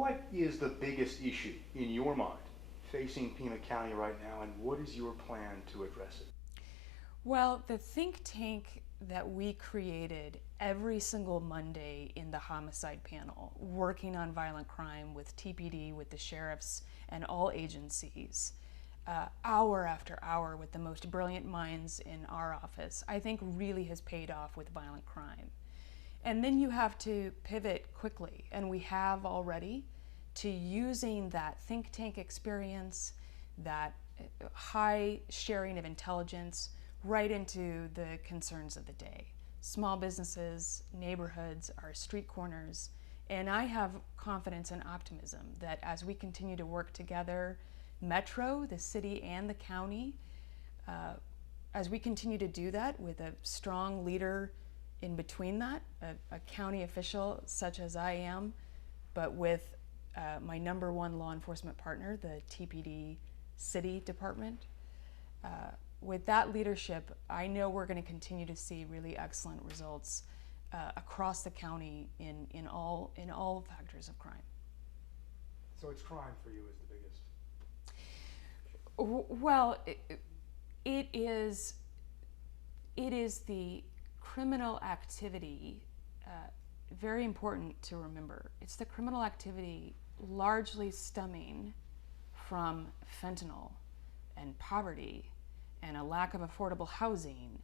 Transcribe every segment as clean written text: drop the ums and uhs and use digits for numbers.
What is the biggest issue in your mind facing Pima County right now, and what is your plan to address it? Well, the think tank that we created every single Monday in the homicide panel, working on violent crime with TPD, with the sheriffs, and all agencies, hour after hour with the most brilliant minds in our office, I think really has paid off with violent crime. And then you have to pivot quickly, and we have already, to using that think tank experience, that high sharing of intelligence, right into the concerns of the day. Small businesses, neighborhoods, our street corners. And I have confidence and optimism that as we continue to work together, Metro, the city, and the county, as we continue to do that with a strong leader in between that, a county official such as I am, but with my number one law enforcement partner, the TPD City Department. With that leadership, I know we're going to continue to see really excellent results across the county in all factors of crime. So it's crime for you is the biggest. Well, it is the criminal activity, very important to remember. It's the criminal activity largely stemming from fentanyl and poverty and a lack of affordable housing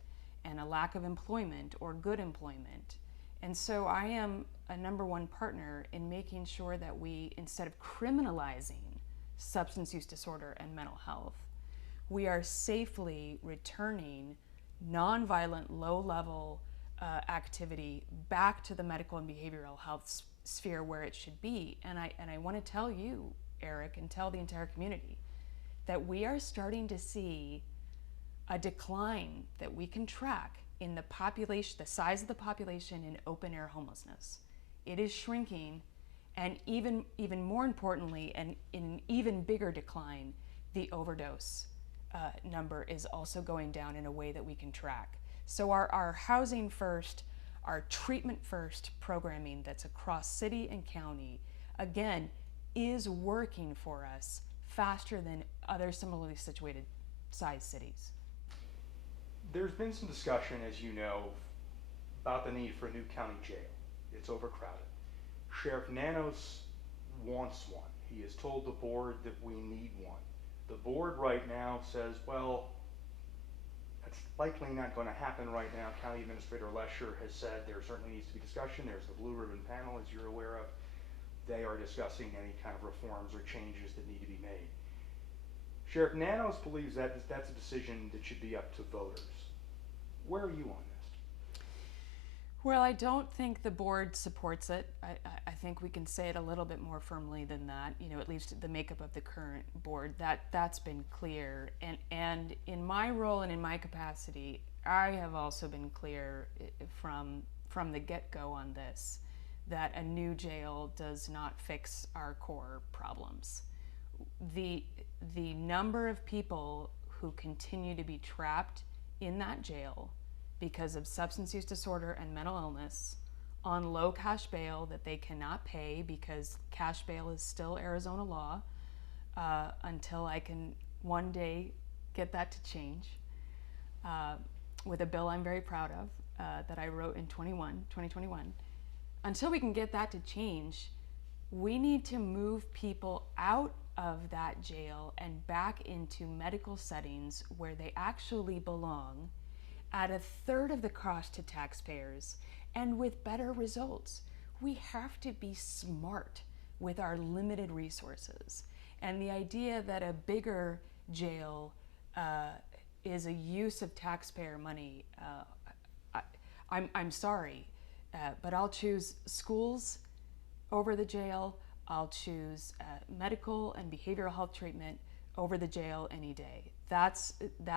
and a lack of employment or good employment. And so I am a number one partner in making sure that we, instead of criminalizing substance use disorder and mental health, we are safely returning nonviolent, low-level activity back to the medical and behavioral health sphere where it should be. And I want to tell you, Eric, and tell the entire community that we are starting to see a decline that we can track in the population, the size of the population in open-air homelessness. It is shrinking, and even more importantly, and in an even bigger decline, the overdose number is also going down in a way that we can track. So our housing first, our treatment first programming that's across city and county, again, is working for us faster than other similarly situated size cities. There's been some discussion, as you know, about the need for a new county jail. It's overcrowded. Sheriff Nanos wants one. He has told the board that we need one. The board right now says, well, that's likely not going to happen right now. County Administrator Lesher has said there certainly needs to be discussion. There's the Blue Ribbon Panel, as you're aware of. They are discussing any kind of reforms or changes that need to be made. Sheriff Nanos believes that that's a decision that should be up to voters. Where are you on this? Well, I don't think the board supports it. I think we can say it a little bit more firmly than that. You know, at least the makeup of the current board, that's been clear. And in my role and in my capacity, I have also been clear from the get-go on this that a new jail does not fix our core problems. The number of people who continue to be trapped in that jail because of substance use disorder and mental illness on low cash bail that they cannot pay because cash bail is still Arizona law until I can one day get that to change with a bill I'm very proud of that I wrote in 2021. Until we can get that to change, we need to move people out of that jail and back into medical settings where they actually belong at a third of the cost to taxpayers and with better results. We have to be smart with our limited resources. And the idea that a bigger jail is a use of taxpayer money, I'm sorry, but I'll choose schools over the jail. I'll choose medical and behavioral health treatment over the jail any day. That's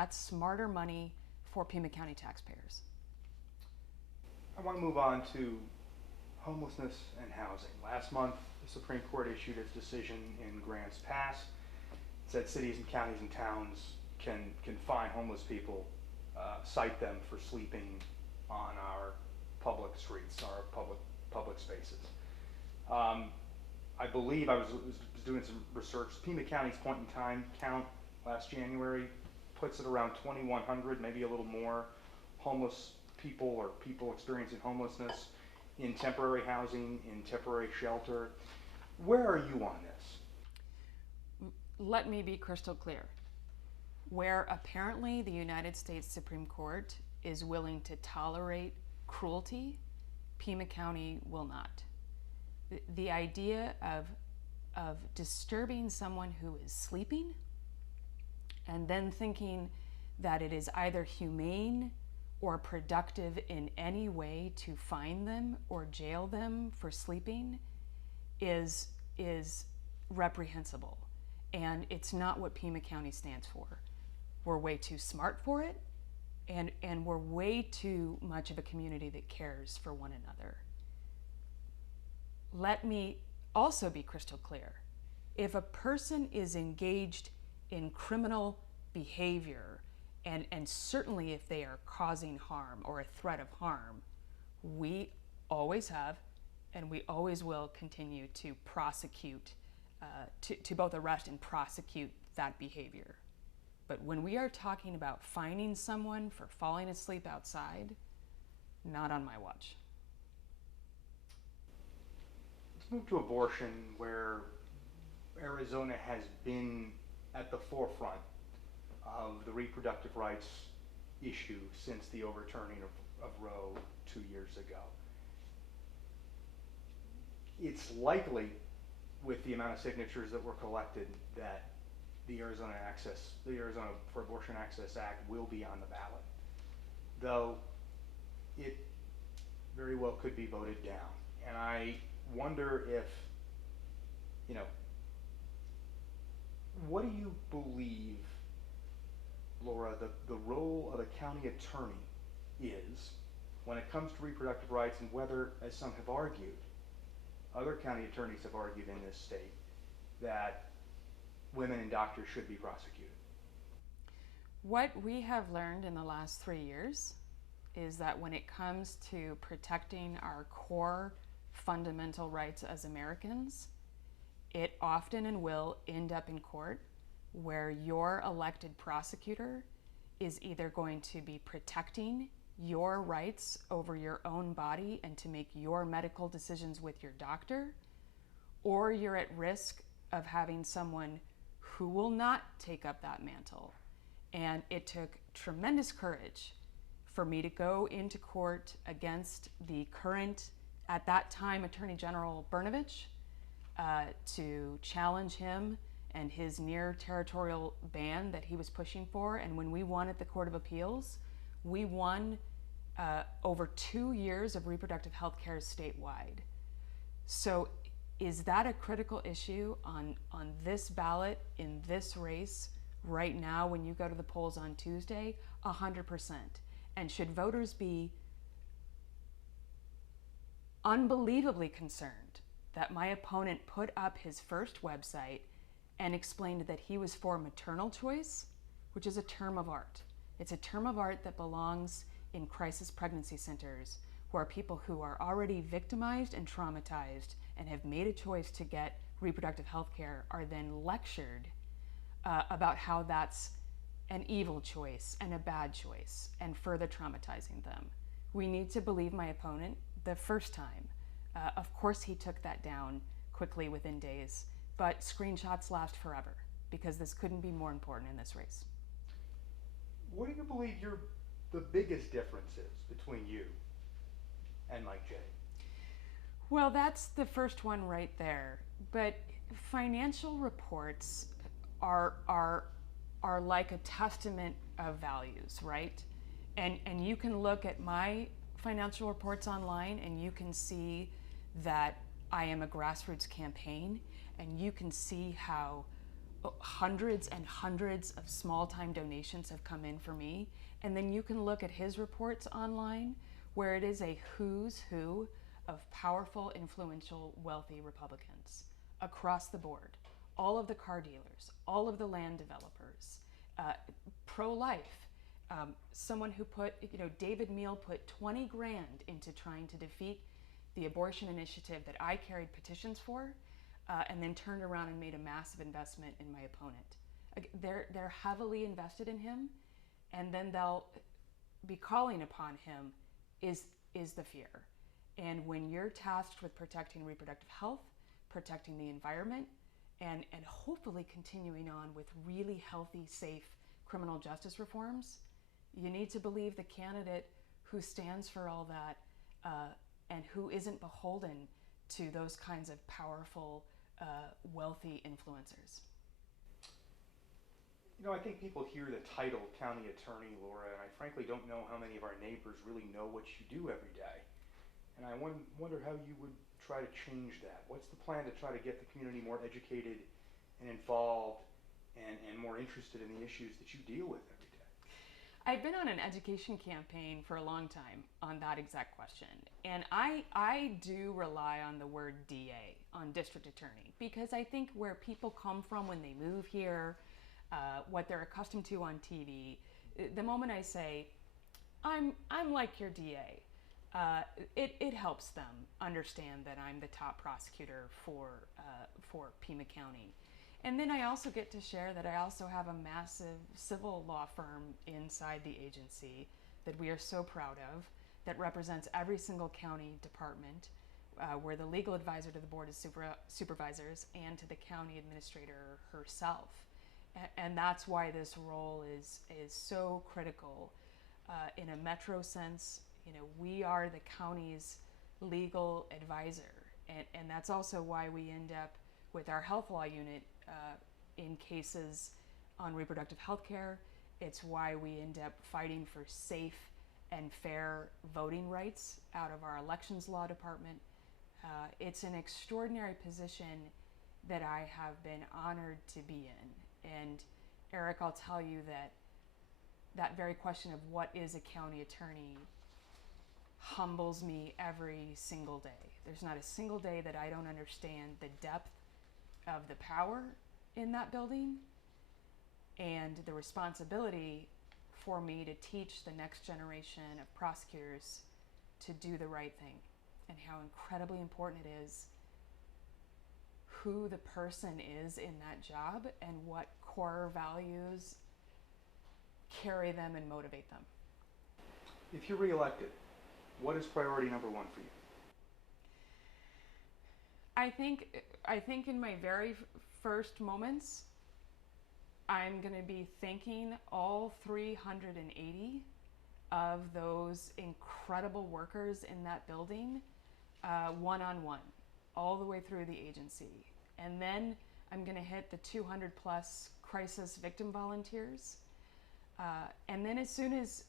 smarter money for Pima County taxpayers. I want to move on to homelessness and housing. Last month, the Supreme Court issued its decision in Grants Pass. It said cities and counties and towns can fine homeless people, cite them for sleeping on our public streets, our public spaces. I believe I was doing some research. Pima County's point in time count last January puts it around 2,100, maybe a little more, homeless people or people experiencing homelessness in temporary housing, in temporary shelter. Where are you on this? Let me be crystal clear. Where apparently the United States Supreme Court is willing to tolerate cruelty, Pima County will not. The idea of disturbing someone who is sleeping and then thinking that it is either humane or productive in any way to fine them or jail them for sleeping is reprehensible. And it's not what Pima County stands for. We're way too smart for it, and we're way too much of a community that cares for one another. Let me also be crystal clear. If a person is engaged in criminal behavior, and certainly if they are causing harm or a threat of harm, we always have and we always will continue to prosecute, to both arrest and prosecute that behavior. But when we are talking about fining someone for falling asleep outside, not on my watch. Let's move to abortion, where Arizona has been at the forefront of the reproductive rights issue since the overturning of Roe 2 years ago. It's likely, with the amount of signatures that were collected, that the Arizona for Abortion Access Act will be on the ballot, though it very well could be voted down. And I wonder if, what do you believe, Laura, the role of a county attorney is when it comes to reproductive rights, and whether, as some have argued, other county attorneys have argued in this state, that women and doctors should be prosecuted? What we have learned in the last 3 years is that when it comes to protecting our core fundamental rights as Americans, it often and will end up in court where your elected prosecutor is either going to be protecting your rights over your own body and to make your medical decisions with your doctor, or you're at risk of having someone who will not take up that mantle. And it took tremendous courage for me to go into court against the current, at that time, Attorney General Brnovich, to challenge him and his near territorial ban that he was pushing for. And when we won at the Court of Appeals, we won over 2 years of reproductive health care statewide. So is that a critical issue on this ballot, in this race, right now when you go to the polls on Tuesday? 100%. And should voters be unbelievably concerned that my opponent put up his first website and explained that he was for maternal choice, which is a term of art. It's a term of art that belongs in crisis pregnancy centers, where people who are already victimized and traumatized and have made a choice to get reproductive health care are then lectured about how that's an evil choice and a bad choice, and further traumatizing them. We need to believe my opponent the first time. Of course he took that down quickly within days, but screenshots last forever, because this couldn't be more important in this race. What do you believe the biggest difference is between you and Mike J? Well, that's the first one right there. But financial reports are like a testament of values, right? And you can look at my financial reports online and you can see that I am a grassroots campaign, and you can see how hundreds and hundreds of small-time donations have come in for me. And then you can look at his reports online, where it is a who's who of powerful, influential, wealthy Republicans across the board. All of the car dealers, all of the land developers, pro-life. Someone who put, David Meal put 20 grand into trying to defeat the abortion initiative that I carried petitions for. and then turned around and made a massive investment in my opponent. They're heavily invested in him, and then they'll be calling upon him is the fear. And when you're tasked with protecting reproductive health, protecting the environment, and hopefully continuing on with really healthy, safe criminal justice reforms, you need to believe the candidate who stands for all that and who isn't beholden to those kinds of powerful, wealthy influencers. You know, I think people hear the title county attorney, Laura, and I frankly don't know how many of our neighbors really know what you do every day. And I wonder how you would try to change that. What's the plan to try to get the community more educated and involved and more interested in the issues that you deal with every day? I've been on an education campaign for a long time on that exact question. And I do rely on the word DA, on district attorney, because I think where people come from when they move here, what they're accustomed to on TV, the moment I say, I'm like your DA, it helps them understand that I'm the top prosecutor for Pima County. And then I also get to share that I also have a massive civil law firm inside the agency that we are so proud of, that represents every single county department, where the legal advisor to the board of supervisors and to the county administrator herself. And that's why this role is so critical. In a metro sense, you know, we are the county's legal advisor, and that's also why we end up with our health law unit in cases on reproductive health care. It's why we end up fighting for safe and fair voting rights out of our elections law department. It's an extraordinary position that I have been honored to be in. And Eric, I'll tell you that very question of what is a county attorney humbles me every single day. There's not a single day that I don't understand the depth of the power in that building and the responsibility for me to teach the next generation of prosecutors to do the right thing, and how incredibly important it is who the person is in that job and what core values carry them and motivate them. If you're reelected, what is priority number one for you? I think in my very first moments, I'm going to be thanking all 380 of those incredible workers in that building, one-on-one, all the way through the agency. And then I'm going to hit the 200 plus crisis victim volunteers. And then as soon as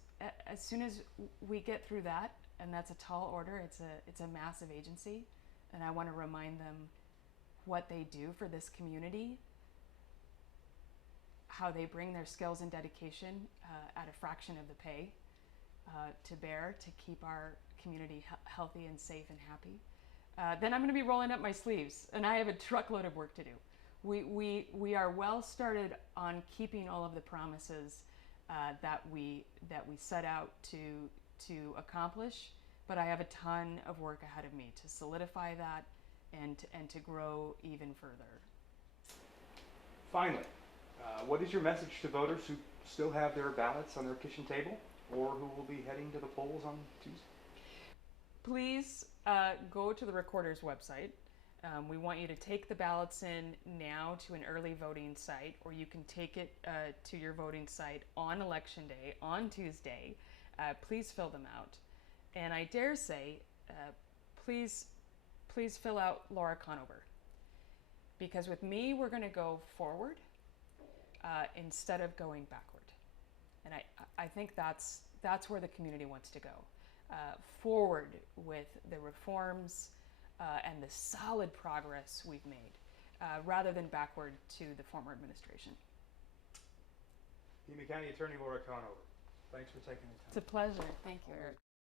we get through that, and that's a tall order, it's a massive agency, and I want to remind them what they do for this community, how they bring their skills and dedication at a fraction of the pay to bear to keep our community healthy and safe and happy. Then I'm going to be rolling up my sleeves, and I have a truckload of work to do. We are well started on keeping all of the promises that we set out to accomplish, but I have a ton of work ahead of me to solidify that and to grow even further. Finally, what is your message to voters who still have their ballots on their kitchen table or who will be heading to the polls on Tuesday? Please go to the recorder's website. We want you to take the ballots in now to an early voting site, or you can take it to your voting site on Election Day, on Tuesday. Please fill them out. And I dare say, please fill out Laura Conover. Because with me, we're going to go forward instead of going backward. And I think that's where the community wants to go. Forward with the reforms and the solid progress we've made, rather than backward to the former administration. Pima County Attorney Laura Conover, thanks for taking the time. It's a pleasure. Thank you, Eric.